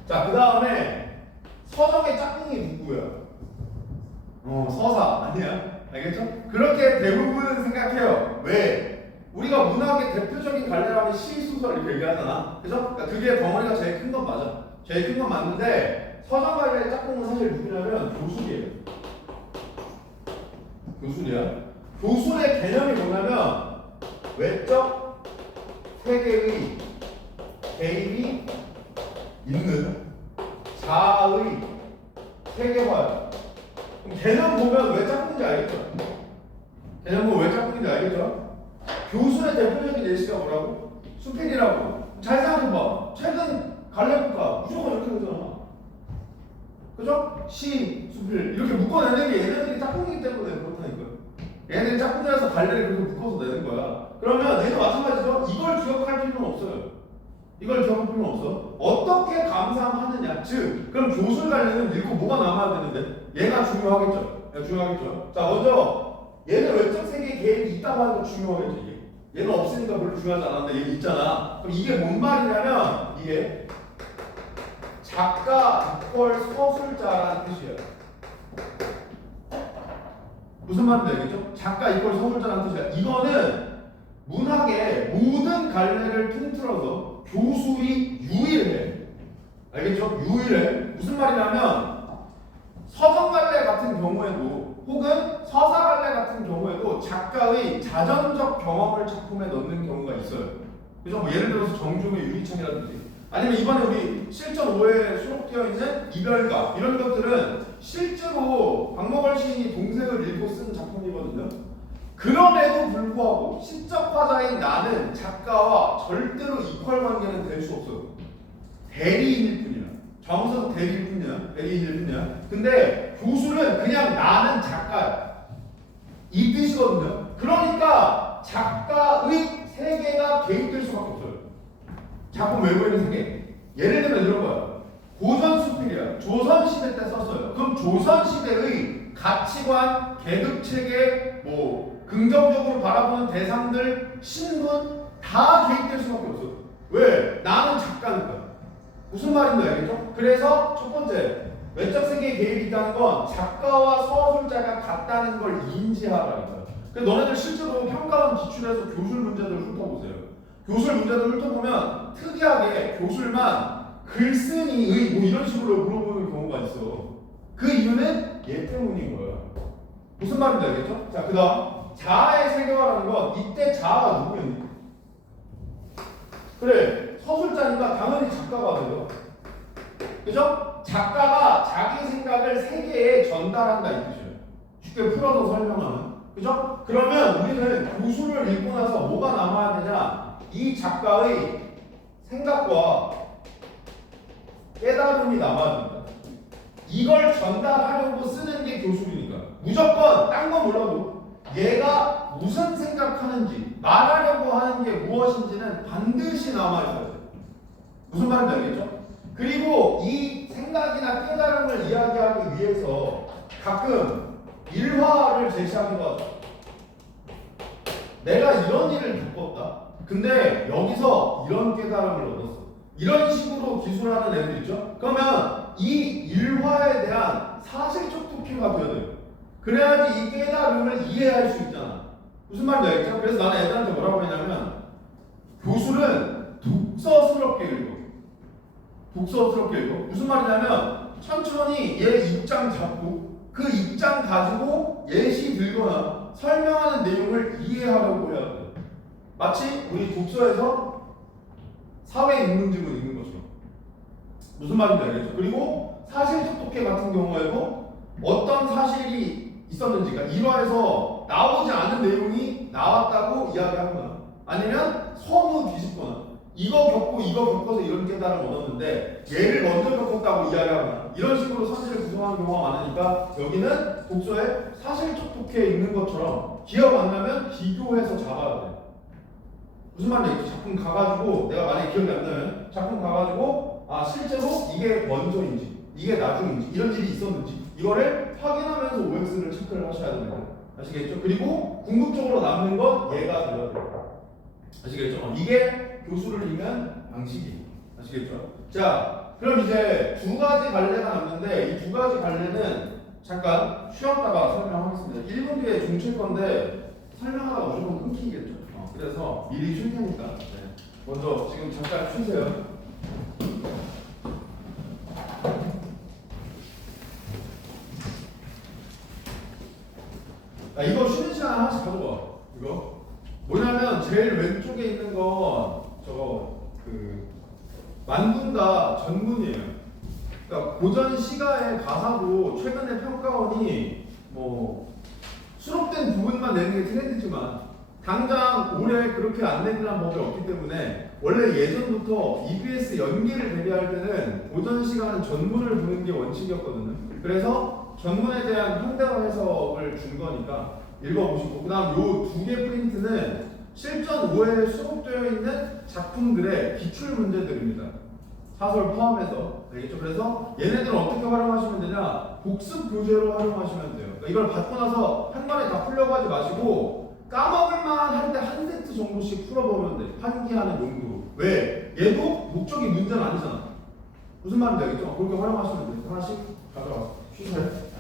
자, 그 다음에 서정의 짝꿍이 누구야? 서사 아니야? 알겠죠? 그렇게 대부분은 생각해요. 왜? 우리가 문학의 대표적인 갈래라면 시, 소설 이렇게 얘기하잖아. 그죠? 그러니까 그게 덩어리가 제일 큰 건 맞아. 제일 큰 건 맞는데, 서정 갈래의 짝꿍은 사실 누구냐면 교술이에요. 교술이야. 교술의 개념이 뭐냐면, 외적 세계의 개입이 있는 자아의 세계화야. 개념 보면 왜 짝꿍인지 알겠죠? 개념 보면 왜 짝꿍인지 알겠죠? 교술의 대표적인 예시가 뭐라고? 수필이라고. 잘 생각해봐. 최근 갈래국가 무조건 이렇게 되잖아. 그죠? 시, 수필 이렇게 묶어내는 게 얘네들이 짝꿍이기 때문에 그렇다니까요. 얘네들이 짝꿍이라서 갈래를 그렇게 묶어서 내는 거야. 그러면 얘도 마찬가지죠. 이걸 기억할 필요는 없어요. 이걸 기억할 필요는 없어. 어떻게 감상하느냐. 즉, 그럼 교술 갈래는 읽고 뭐가 남아야 되는데? 얘가 중요하겠죠. 중요하겠죠. 자, 먼저 얘는 외적 세계에 개입이 있다고 하는 거 중요하겠죠. 이게. 얘는 없으니까 별로 중요하지 않았는데 얘는 있잖아. 그럼 이게 뭔 말이냐면, 이게 작가 이퀄 서술자라는 뜻이에요. 무슨 말인지 알겠죠? 작가 이퀄 서술자라는 뜻이야. 이거는 문학의 모든 갈래를 통틀어서 교술이 유일해. 알겠죠? 유일해. 무슨 말이냐면, 서정갈래 같은 경우에도 혹은 서사갈래 같은 경우에도 작가의 자전적 경험을 작품에 넣는 경우가 있어요. 그죠? 뭐 예를 들어서 정중의 유리창이라든지, 아니면 이번에 우리 실전 5에 수록되어 있는 이별가, 이런 것들은 실제로 박목월 시인이 동생을 읽고 쓴 작품이거든요. 그럼에도 불구하고 시적 화자인 나는 작가와 절대로 이퀄 관계는 될 수 없어요. 대리인일 뿐이야. 정서적 대리인일 뿐이야. 대리인일 뿐이야. 근데 교술은 그냥 나는 작가야. 이 뜻이거든요. 그러니까 작가의 세계가 개입될 수밖에 없어요. 작품 외부에 있는 세계. 예를 들면 이런 거야. 고전 수필이야. 조선시대 때 썼어요. 그럼 조선시대의 가치관, 계급체계, 뭐 긍정적으로 바라보는 대상들, 신분 다 개입될 수밖에 없어요. 왜? 나는 작가니까. 무슨 말인지 알겠죠? 그래서 첫 번째, 외적 세계에 개입이 있다는 건 작가와 서술자가 같다는 걸 인지하라는 거예요. 그래서 너네들 실제로 평가원 기출해서 교술 문제들을 훑어보세요. 교술 문제들을 훑어보면 특이하게 교술만 글쓴이의 뭐 이런 식으로 물어보는 경우가 있어. 그 이유는 얘 때문인 거야. 무슨 말인지 알겠죠? 자, 그 다음 자아의 세계화라는 건 이때 자아가 누구였니? 그래, 서술자니까 당연히 작가가 돼요. 그죠? 작가가 자기 생각을 세계에 전달한다 이 뜻이에요. 쉽게 풀어서 설명하면. 그죠? 그러면 우리는 교수를 읽고 나서 뭐가 남아야 되냐? 이 작가의 생각과 깨달음이 남아야 된다. 이걸 전달하려고 쓰는 게 교술이니까. 무조건 딴 거 몰라도 얘가 무슨 생각하는지 말하려고 하는 게 무엇인지는 반드시 남아있어야 돼요. 무슨 말인지 알겠죠? 그리고 이 생각이나 깨달음을 이야기하기 위해서 가끔 일화를 제시하기도 하죠. 내가 이런 일을 겪었다. 근데 여기서 이런 깨달음을 얻었어. 이런 식으로 기술하는 애들 있죠? 그러면 이 일화에 대한 사실적 토끼가 되어야 돼요. 그래야지 이 깨달음을 이해할 수 있잖아. 무슨 말인지 알겠죠? 그래서 나는 애들한테 뭐라고 했냐면 교술은 독서스럽게 읽어. 독서스럽게 읽어. 무슨 말이냐면 천천히 얘 입장 잡고 그 입장 가지고 예시 들거나 설명하는 내용을 이해하려고 해야 돼. 마치 우리 독서에서 사회인문집을 읽는 것처럼. 무슨 말인지 알겠죠? 그리고 사실적 독해 같은 경우에도 어떤 사실이 있었는지, 그러니까 일화에서 나오지 않은 내용이 나왔다고 이야기하거나 아니면 서무 뒤집거나 이거 겪고 이거 겪어서 이런 깨달음을 얻었는데 얘를 먼저 겪었다고 이야기하거나 이런 식으로 사실을 구성하는 경우가 많으니까 여기는 독서에 사실적 독해에 있는 것처럼 기억 안 나면 비교해서 잡아야 돼. 무슨 말인지 작품 가가지고 내가 만약에 기억이 안 나면 작품 가가지고 아 실제로 이게 먼저인지 이게 나중인지 이런 일이 있었는지 이거를 확인하면서 OX를 체크를 하셔야 됩니다. 아시겠죠? 그리고 궁극적으로 남는 건 얘가 되어야 돼요. 아시겠죠? 이게 교수를 읽는 방식이. 아시겠죠? 자, 그럼 이제 두 가지 갈래가 남는데 이 두 가지 갈래는 잠깐 쉬었다가 설명하겠습니다. 1분 뒤에 종칠 건데 설명하다가 무조건 끊기겠죠? 그래서 미리 쉴 테니까 먼저 지금 잠깐 쉬세요. 이거 쉬는 시간 하나씩 가져와. 이거 뭐냐면 제일 왼쪽에 있는 건 저거 그 만군가 전문이에요. 그러니까 고전 시가의 가사도 최근에 평가원이 뭐 수록된 부분만 내는 게 트렌드지만 당장 올해 그렇게 안 내리는 법이 없기 때문에 원래 예전부터 EBS 연기를 대비할 때는 고전 시간은 전문을 보는 게 원칙이었거든요. 그래서 전문에 대한 현대화 해석을 준 거니까 읽어보시고 그 다음 요 두 개 프린트는 실전 5회에 수록되어 있는 작품들의 기출 문제들입니다. 사설 포함해서. 알겠죠? 그래서 얘네들은 어떻게 활용하시면 되냐? 복습 교재로 활용하시면 돼요. 그러니까 이걸 받고 나서 한 번에 다 풀려고 하지 마시고 까먹을만 할 때 한 세트 정도씩 풀어보면 돼. 환기하는 용도로. 왜? 얘도 목적이 문제는 아니잖아. 무슨 말인지 알겠죠? 그렇게 활용하시면 돼요. 하나씩 가져와서 쉬세요.